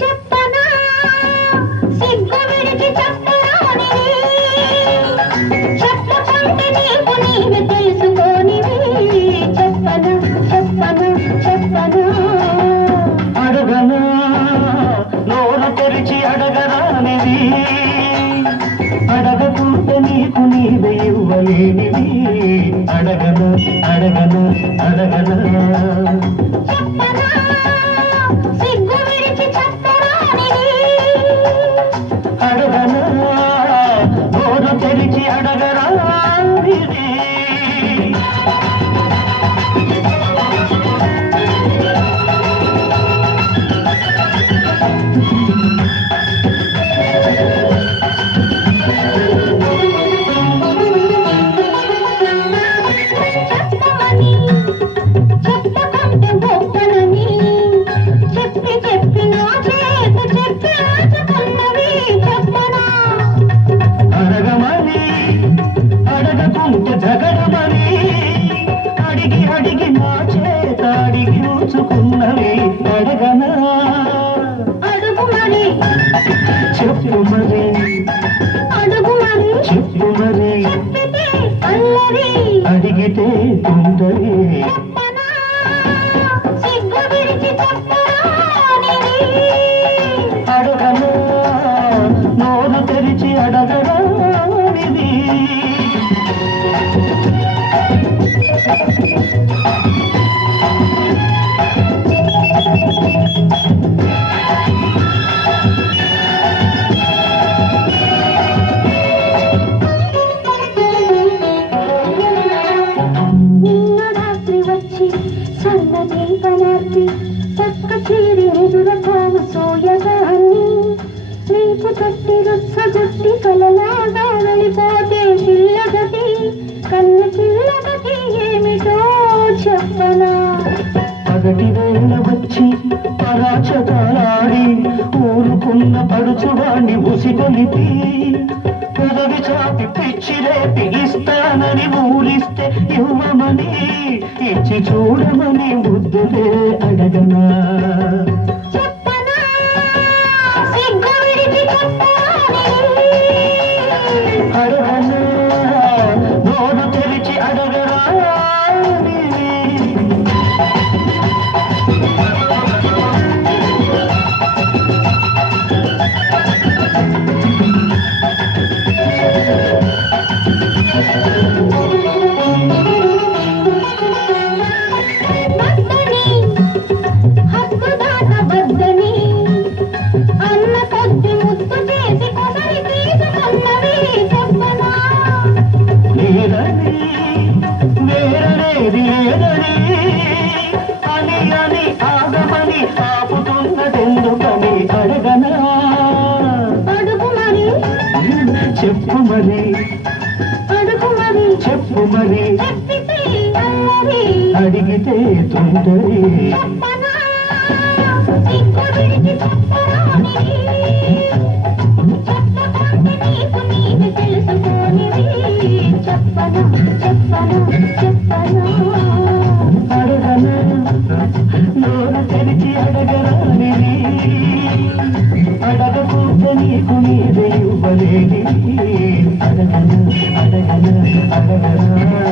చెప్పనా సిగ్గు విడిచి చెప్పరానివి చెప్పకుంటే నీకు నీవే తెలుసుకోనివి చెప్పనా చెప్పనా చెప్పనా అడగనా నోరు తెరిచి అడగరానిది అడగకుంటే నీకు నీవే ఇవ్వలేనివి అడగనా అడగనా అడగనా చెప్పనా సిగ్గు విడిచి చెప్పరానివి అడగనా నోరు తెరిచి అడగరానిది చెప్పమని చెప్పకుంటే గొప్పనని చెప్పి చెప్పి నా చేత చెప్పి ఆచుకున్నవి చెప్పనా అడగమని అడగకుంటే జగడమని అడిగి అడిగి నా చేత అడిగి ఉంచుకున్నవి అడగనా అడుగు మరి చెప్పు మరి అడుగు మరి చెప్పు మరి చెప్పితే అల్లరి అడిగితే తొందరి చెప్పనా సిగ్గు విడిచి చెప్పరానివి అడగనా నోరు తెరిచి అడగరానిది నిన్న రాత్రి వచ్చి సన్న దీపనార్తి పక్క చీరి ఎదురకోవ సోయగాన్ని నీకు తట్టి రుచ్చగొట్టి కలలాగా వెళ్ళిపోతే పిల్లగతి కన్న పిల్లగతి ఏమిటో చెప్పనా పగటి వేళ వచ్చి పరాచకాలాడి ఊరుకున్న పడుచువాణ్ణి ఉసిగొలిపి పెదవి చాపి పిచ్చి రేపి ఇస్తానని ఊరిస్తే ఇవ్వమని ఇచ్చి చూడమని ముద్దులే అడగనా చెప్పనా సిగ్గు విడిచి చెప్పరానివి అడగనా నోరు తెరిచి అడగరానిది వద్దని హక్కు దాటవద్దని అన్న కొద్ది ముద్దు చేసి కొసరి తీసుకున్నవి చెప్పనా లేదని వేరనేది లేదని అని అని ఆగమని ఆపుతున్నదెందుకని అడగనా అడుగు మరి చెప్పు మరి అడుగు మరి చెప్పు మరి చెప్పితే అల్లరి అడిగితే తొందరి చెప్పనా సిగ్గు విడిచి చెప్పరానివి చెప్పకుంటే నీకు నీవే తెలుసుకోనివి చెప్పనా చెప్పనా చెప్పనా అడగనా నోరు తెరిచి అడగరానిది అడగకుంటే నీకు నీదే ఇవ్వలేనిది అడగనా అడగనా అడగనా